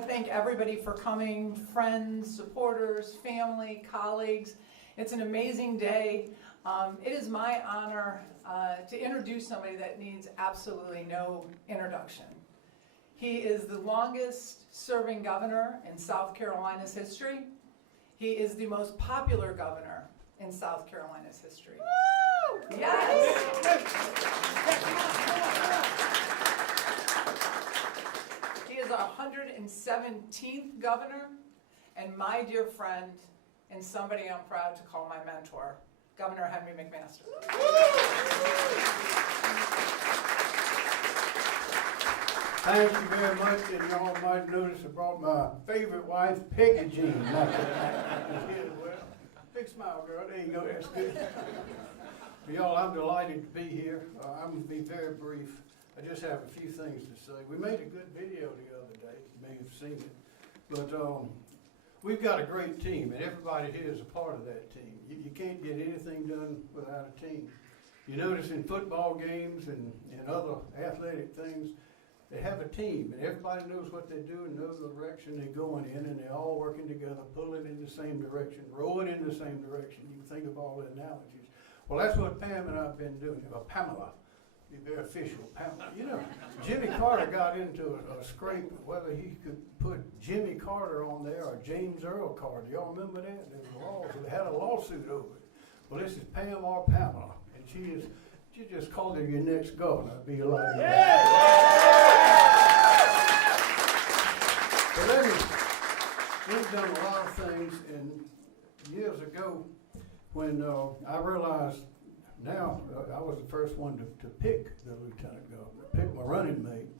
want to thank everybody for coming, friends, supporters, family, colleagues. It's an amazing day. It is my honor to introduce somebody that needs absolutely no introduction. He is the longest serving governor in South Carolina's history. He is the most popular governor in South Carolina's history. Woo! Yes! He is our 117th governor, and my dear friend, and somebody I'm proud to call my mentor, Governor Henry McMaster. Thank you very much, and y'all might notice I brought my favorite wife, Peggy Jean. Well, big smile, girl. There you go. That's good. Y'all, I'm delighted to be here. I'm going to be very brief. I just have a few things to say. We made a good video the other day. You may have seen it. But we've got a great team, and everybody here is a part of that team. You can't get anything done without a team. You notice in football games and other athletic things, they have a team, and everybody knows what they do and knows the direction they're going in, and they're all working together, pulling in the same direction, rowing in the same direction. You can think of all the analogies. Well, that's what Pam and I have been doing. Pamela, be very official, Pamela. You know, Jimmy Carter got into a scrape whether he could put Jimmy Carter on there or James Earl Carter. Y'all remember that? There was laws. They had a lawsuit over it. Well, this is Pam or Pamela, and she just called her your next governor. It'd be a lot of We've done a lot of things, and years ago, when I realized now I was the first one to pick the lieutenant governor, pick my running mate,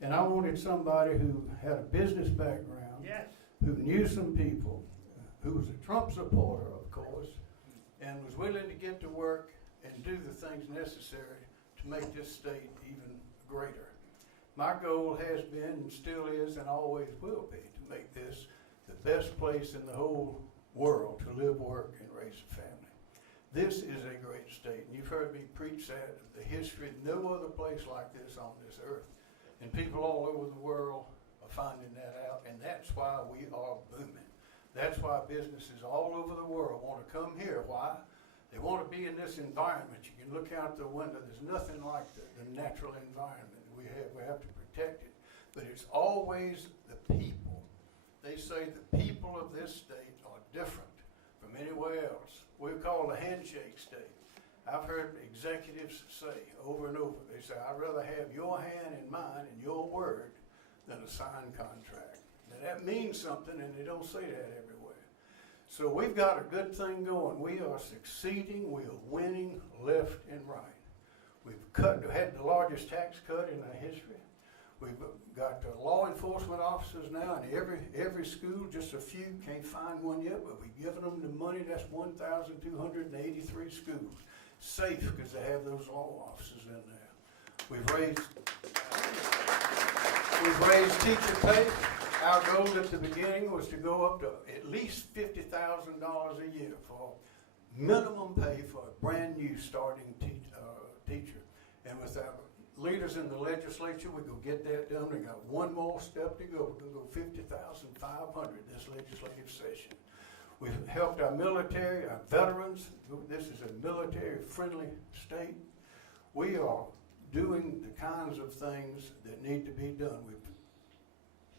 and I wanted somebody who had a business background, yes, who knew some people, who was a Trump supporter, of course, and was willing to get to work and do the things necessary to make this state even greater. My goal has been and still is and always will be to make this the best place in the whole world to live, work, and raise a family. This is a great state, and you've heard me preach that, the history, no other place like this on this earth. And people all over the world are finding that out, and that's why we are booming. That's why businesses all over the world want to come here. Why? They want to be in this environment. You can look out the window. There's nothing like the natural environment we have. We have to protect it. But it's always the people. They say the people of this state are different from anywhere else. We're called a handshake state. I've heard executives say over and over, they say, I'd rather have your hand in mine and your word than a signed contract. Now that means something, and they don't say that everywhere. So we've got a good thing going. We are succeeding. We are winning left and right. We've had the largest tax cut in our history. We've got law enforcement officers now in every school. Just a few, can't find one yet, but we've given them the money. That's 1,283 schools. Safe because they have those law officers in there. We've raised teacher pay. Our goal at the beginning was to go up to at least $50,000 a year for minimum pay for a brand new starting teacher. And with our leaders in the legislature, we go get that done. We got one more step to go. We're going to go $50,500 this legislative session. We've helped our military, our veterans. This is a military-friendly state. We are doing the kinds of things that need to be done. We're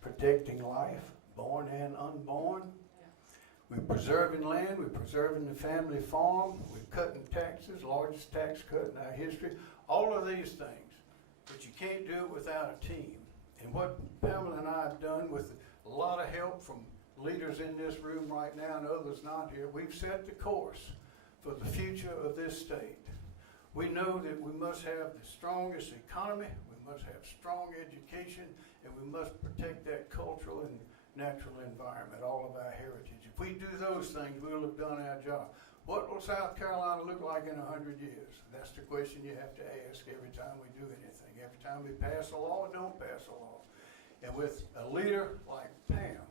protecting life, born and unborn. We're preserving land. We're preserving the family farm. We're cutting taxes, largest tax cut in our history. All of these things. But you can't do it without a team. And what Pamela and I have done with a lot of help from leaders in this room right now and others not here, we've set the course for the future of this state. We know that we must have the strongest economy, we must have strong education, and we must protect that cultural and natural environment, all of our heritage. If we do those things, we'll have done our job. What will South Carolina look like in 100 years? That's the question you have to ask every time we do anything, every time we pass a law or don't pass a law. And with a leader like Pam,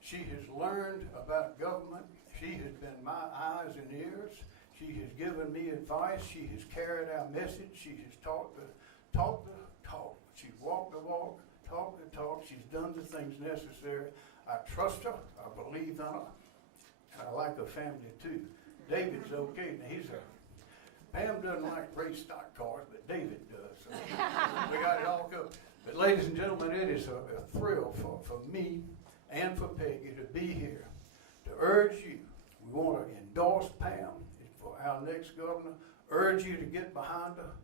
she has learned about government. She has been my eyes and ears. She has given me advice. She has carried our message. She has talked the talk. She walked the walk. talk the talk. She's done the things necessary. I trust her. I believe in her. And I like her family too. David's okay. Now he's a Pam doesn't like race stock cars, but David does. So we got it all covered. But ladies and gentlemen, it is a thrill for me and for Peggy to be here to urge you. We want to endorse Pam for our next governor. Urge you to get behind her.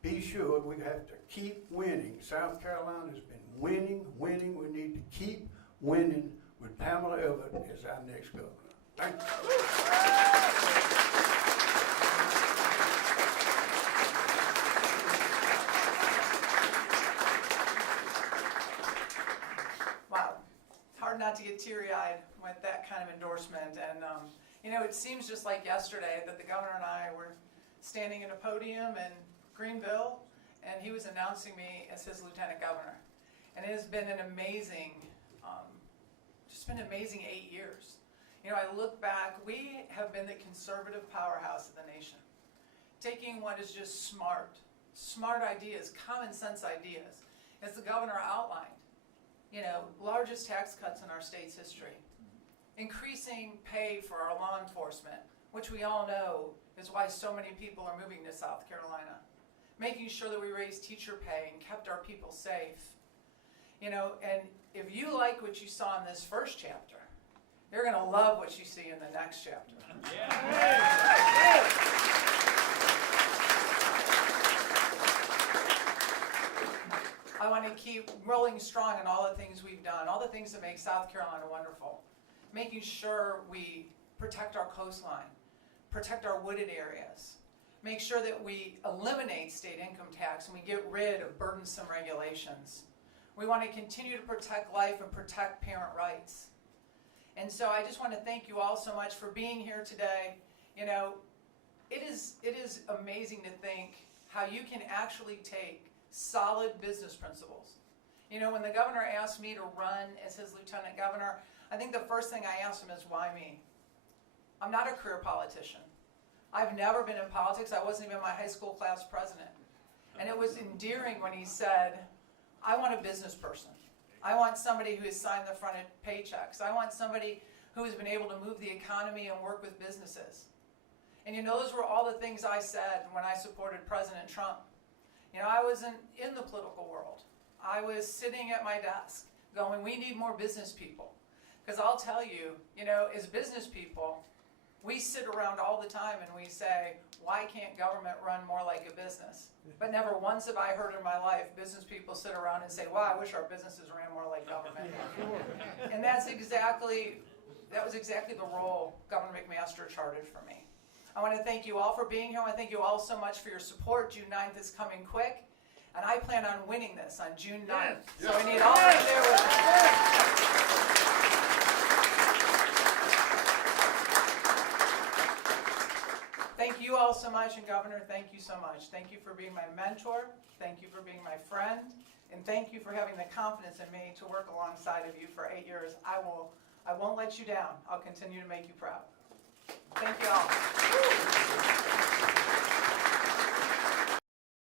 Be sure we have to keep winning. South Carolina has been winning. We need to keep winning with Pamela Evette as our next governor. Thank you. Not to get teary-eyed with that kind of endorsement. And you know, it seems just like yesterday that the governor and I were standing at a podium in Greenville, and he was announcing me as his lieutenant governor. And it has been an amazing, just been an amazing 8 years. You know, I look back, we have been the conservative powerhouse of the nation, taking what is just smart ideas, common sense ideas, as the governor outlined. You know, largest tax cuts in our state's history, increasing pay for our law enforcement, which we all know is why so many people are moving to South Carolina, making sure that we raised teacher pay and kept our people safe. You know, and if you like what you saw in this first chapter, you're going to love what you see in the next chapter. I want to keep rolling strong in all the things we've done, all the things that make South Carolina wonderful. Making sure we protect our coastline, protect our wooded areas, make sure that we eliminate state income tax and we get rid of burdensome regulations. We want to continue to protect life and protect parent rights. And so I just want to thank you all so much for being here today. You know, it is amazing to think how you can actually take solid business principles. You know, when the governor asked me to run as his lieutenant governor, I think the first thing I asked him is, why me? I'm not a career politician. I've never been in politics. I wasn't even my high school class president. And it was endearing when he said, I want a business person. I want somebody who has signed the front paychecks. I want somebody who has been able to move the economy and work with businesses. And you know, those were all the things I said when I supported President Trump. You know, I wasn't in the political world. I was sitting at my desk going, we need more business people. Because I'll tell you, you know, as business people, we sit around all the time and we say, why can't government run more like a business? But never once have I heard in my life business people sit around and say, wow, I wish our businesses ran more like government. And that was exactly the role Governor McMaster charted for me. I want to thank you all for being here. I want to thank you all so much for your support. June 9th is coming quick, and I plan on winning this on June 9th. So I need all of you there with me. Thank you all so much, and Governor, thank you so much. Thank you for being my mentor. Thank you for being my friend, and thank you for having the confidence in me to work alongside of you for 8 years. I won't let you down. I'll continue to make you proud. Thank you all.